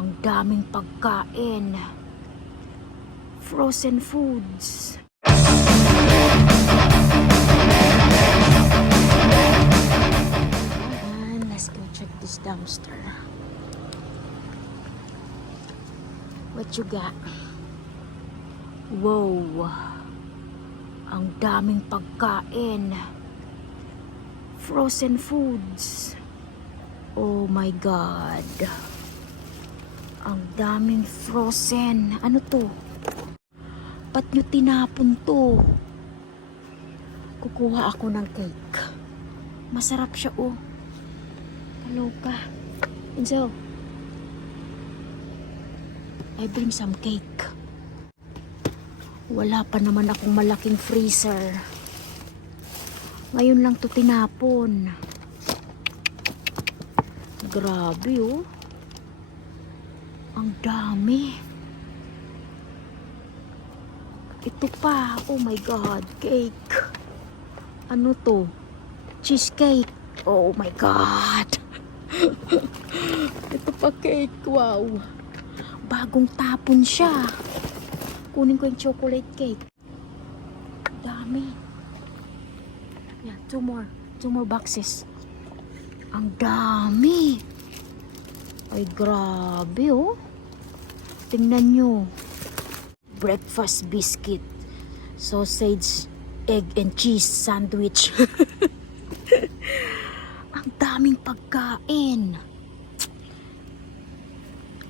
Ang daming pagkain. Frozen foods. And let's go check this dumpster. What you got? Wow. Ang daming pagkain. Frozen foods. Oh my God. Ang daming frozen. Ano to? Ba't nyo tinapon to? Kukuha ako ng cake. Masarap siya, oh. Kaloka. Enzo, I bring some cake. Wala pa naman akong malaking freezer. Ngayon lang to tinapon. Grabe, oh. Ang dami. Ito pa. Oh my God. Cake. Ano to? Cheesecake. Oh my God. Ito pa cake. Wow. Bagong tapon siya. Kunin ko yung chocolate cake. Dami. Yeah, two more boxes. Ang dami. Ay, grabe, oh. Tingnan nyo. Breakfast biscuit. Sausage, egg, and cheese sandwich. Ang daming pagkain.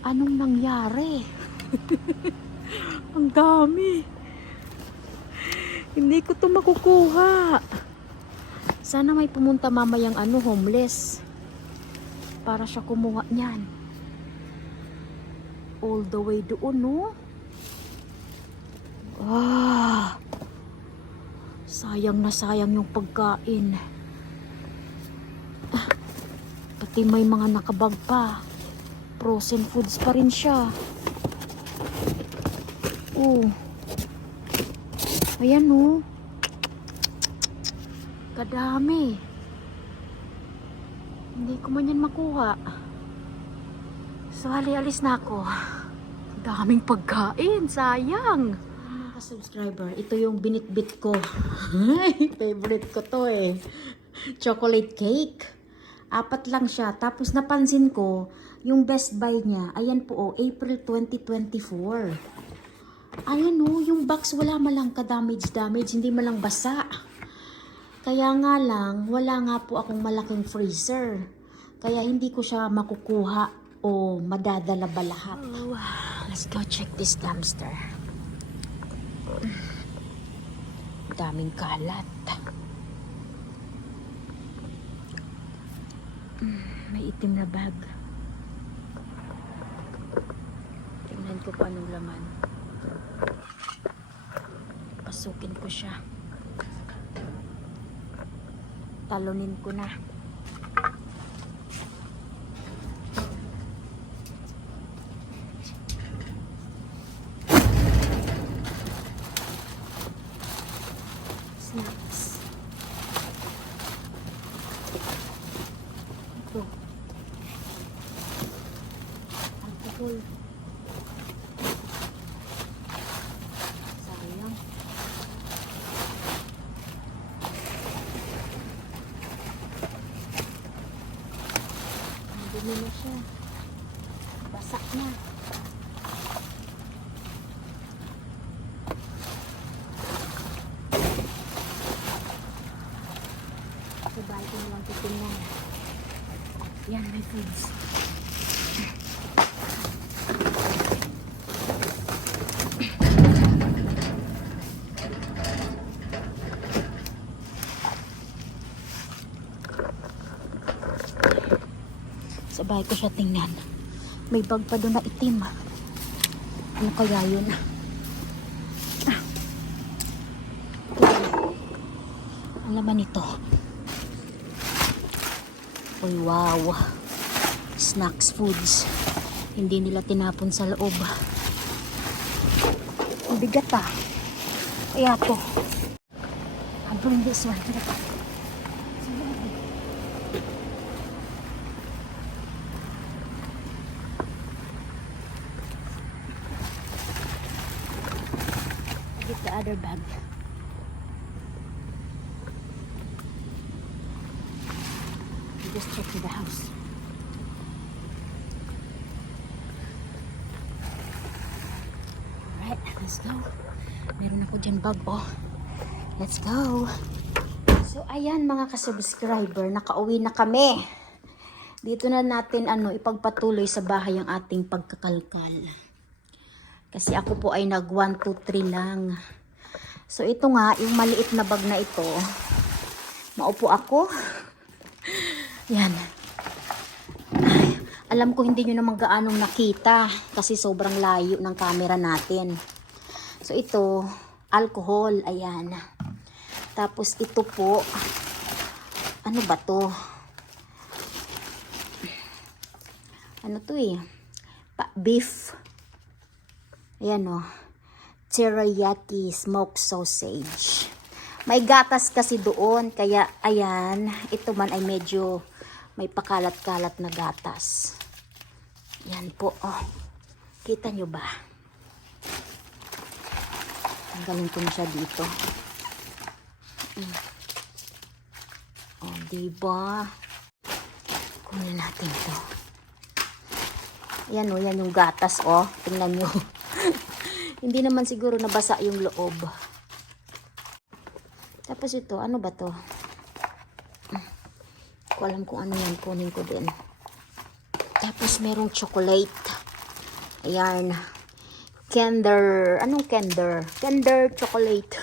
Anong nangyari? Ang dami. Hindi ko to makukuha. Sana may pumunta mamayang homeless. Para siya kumuha niyan. All the way doon, no? Ah, sayang na sayang yung pagkain. Pati may mga nakabag pa. Frozen foods pa rin siya. Oh. Ayan, oh. Kadami. Hindi ko man yan makuha. So, alis na ako. Daming pagkain. Sayang. Mga subscriber, ito yung binitbit ko. Favorite ko to eh. Chocolate cake. 4 lang siya. Tapos napansin ko, yung best buy niya, ayan po, April 2024. Ayan o, yung box wala malang ka-damage, hindi malang basa. Kaya nga lang, wala nga po akong malaking freezer. Kaya hindi ko siya makukuha o madadala ba lahat. Oh, let's go check this dumpster. Daming kalat. May itim na bag. Tingnan ko pa anong laman. Pasukin ko siya. Talunin ko na. Snacks. Ito. Alcohol. Sayang. Dumi na siya. Basak na. Sabay ko lang titingnan. Yan, may foods. Sabay ko siya tingnan. May bag pa doon na itim. Ano kaya yun? Ang laman nito. Uy, wow. Snacks foods. Hindi nila tinapon sa loob. Ang bigat ah. Kaya to. I'll bring this one to the back. the other bag. We just check to the house. Alright, let's go. Meron ako dyan bag, oh. Let's go. So, ayan mga kasubscriber, nakauwi na kami. Dito na natin ipagpatuloy sa bahay ang ating pagkakalkal. Kasi ako po ay nag 1, 2, 3 lang. So, ito nga, yung maliit na bag na ito. Maupo ako. Yan. Ay, alam ko hindi nyo naman gaanong nakita kasi sobrang layo ng camera natin. So, ito, alcohol. Ayan. Tapos, ito po, ano ba to? Ano to beef. Ayan o. Teriyaki smoked sausage. May gatas kasi doon. Kaya, ayan. Ito man ay medyo may pakalat-kalat na gatas. Ayan po. Oh. Kita nyo ba? Tanggalin ko na siya dito. Oh, diba? Kunin natin to. Yan o, yan yung gatas o. Tingnan nyo. Hindi naman siguro nabasa yung loob. Tapos ito, ano ba to? Hindi ko alam kung ano yan. Kunin ko din. Tapos merong chocolate. Ayan. Kinder. Anong Kinder? Kinder chocolate.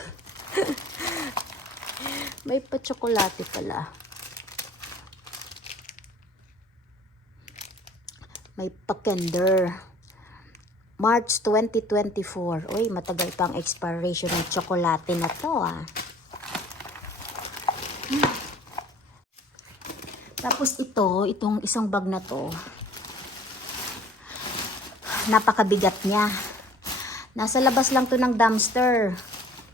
May pa-chocolate pala. May pa-Kinder. March 2024. Uy, matagal pang expiration ng tsokolate na to Tapos itong isang bag na to, napakabigat niya. Nasa labas lang to ng dumpster.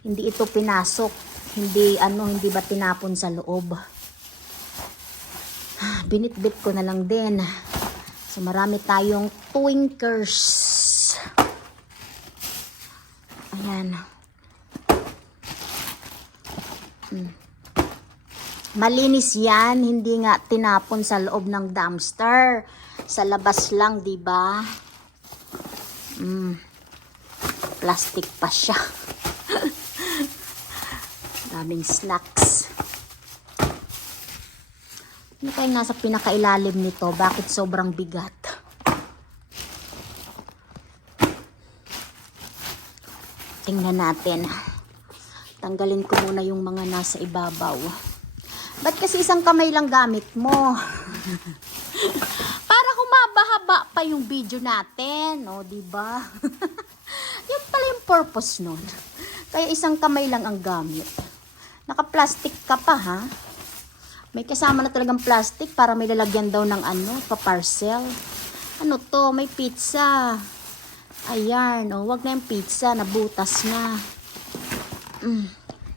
Hindi ito pinasok. Hindi ba tinapon sa loob. Binitbit ko na lang din. So, marami tayong Twinkers. Ayan. Malinis yan. Hindi nga tinapon sa loob ng dumpster. Sa labas lang, diba? Plastic pa siya. Daming snacks. Ano kayong nasa pinakailalim nito? Bakit sobrang bigat? Tingnan natin. Tanggalin ko muna yung mga nasa ibabaw. Ba't kasi isang kamay lang gamit mo? Para humaba-haba pa yung video natin. O, diba? Yun pala yung purpose nun. Kaya isang kamay lang ang gamit. Naka-plastic ka pa, ha? May kasama na talagang plastic para may lalagyan daw ng pa-parcel. Ano to? May pizza. Ayan, oh, wag na yung pizza. Nabutas na.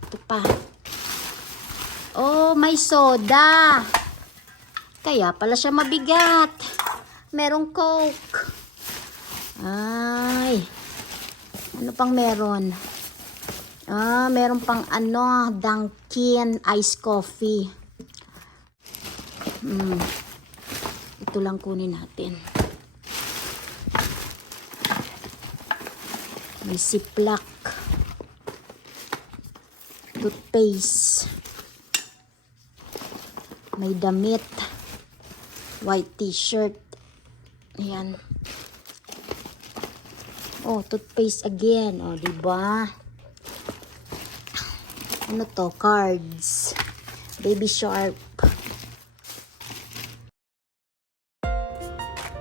Ito pa. Oh, may soda. Kaya pala siya mabigat. Merong Coke. Ay. Ano pang meron? Meron pang Dunkin Ice Coffee. Ito lang kunin natin. May Ziploc. Toothpaste. May damit. White t-shirt. Ayan. Oh, toothpaste again. Oh, diba? Ano to? Cards. Baby Sharp.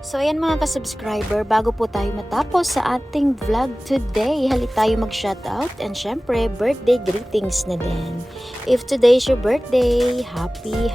So, ayan mga ka-subscriber, bago po tayo matapos sa ating vlog today, hali tayo mag-shoutout and syempre, birthday greetings na din. If today is your birthday, happy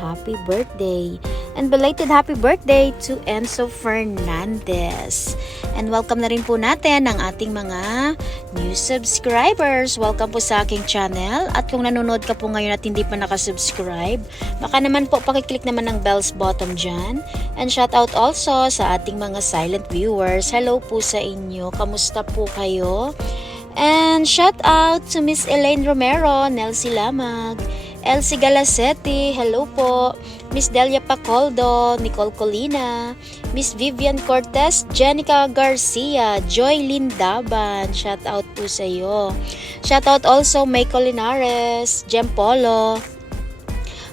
birthday. And belated happy birthday to Enzo Fernandez. And welcome na rin po natin ang ating mga new subscribers. Welcome po sa aking channel. At kung nanonood ka po ngayon at hindi pa nakasubscribe, baka naman po pakiclick naman ng bells button dyan. And shoutout also sa ating mga silent viewers. Hello po sa inyo. Kamusta po kayo? And shout out to Miss Elaine Romero, Nelsie Lamag, Elsie Galacetti, hello po. Miss Delia Pacoldo, Nicole Colina, Miss Vivian Cortez, Jenica Garcia, Joy Lindaban, shout out po sa iyo. Shout out also May Colinares, Jem Polo,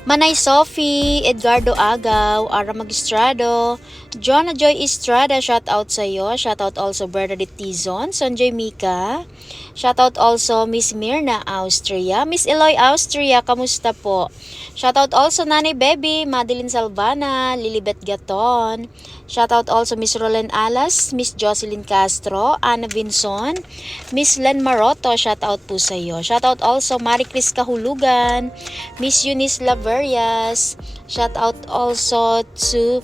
Manay Sophie, Edgardo Agaw, Ara Magistrado, Jonah Joy Estrada, shout out sa iyo. Shout out also Bernadette Tizon, Sanjay Mika. Shout out also Miss Mirna Austria, Miss Eloy Austria, kamusta po? Shout out also Nanay Baby, Madeline Salvana, Lilibet Gaton. Shout out also Miss Roland Alas, Miss Jocelyn Castro, Ana Vinson, Miss Len Maroto, shout out po sa iyo. Shout out also Marie Chris Kahulugan, Miss Eunice Laverias. Shout out also to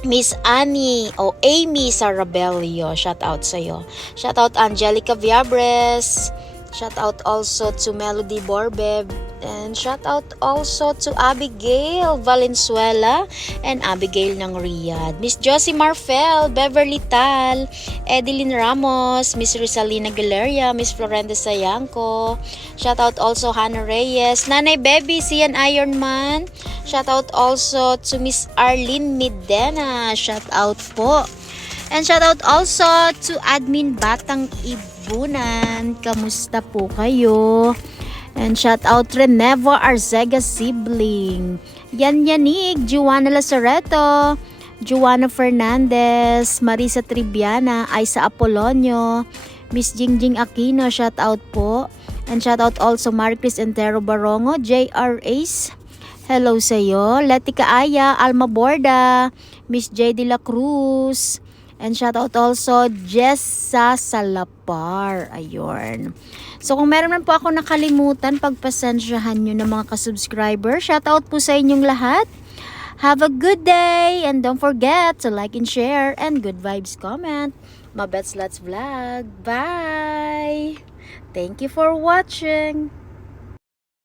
Miss Annie o Amy Sarabelio, shout out sa iyo. Shout out Angelica Viabres. Shout out also to Melody Borbeb. And shout out also to Abigail Valenzuela and Abigail ng Riyadh. Miss Josie Marfel, Beverly Tal, Edeline Ramos, Miss Rizalina Galeria, Miss Florenda Sayanco. Shout out also Hannah Reyes, Nanay Baby, Sian Ironman. Shout out also to Miss Arlene Midena. Shout out po. And shout out also to Admin Batang Ibunan. Kamusta po kayo? And shout out Reneva Arcega sibling. Yan Yanig, Juana Lazareto, Juana Fernandez, Marisa Triviana, Aisa Apolonio, Miss Jingjing Aquino, shout out po. And shout out also Maricris Entero Barongo, JR Ace. Hello sa iyo. Letica Aya, Alma Borda, Miss J. De La Cruz. And shout out also Jessa Salapar. Ayun. So kung meron man po ako nakalimutan, pagpasensyahan nyo ng mga kasubscriber. Shout out po sa inyong lahat. Have a good day. And don't forget to like and share and good vibes comment. Mabets Let's Vlog. Bye! Thank you for watching.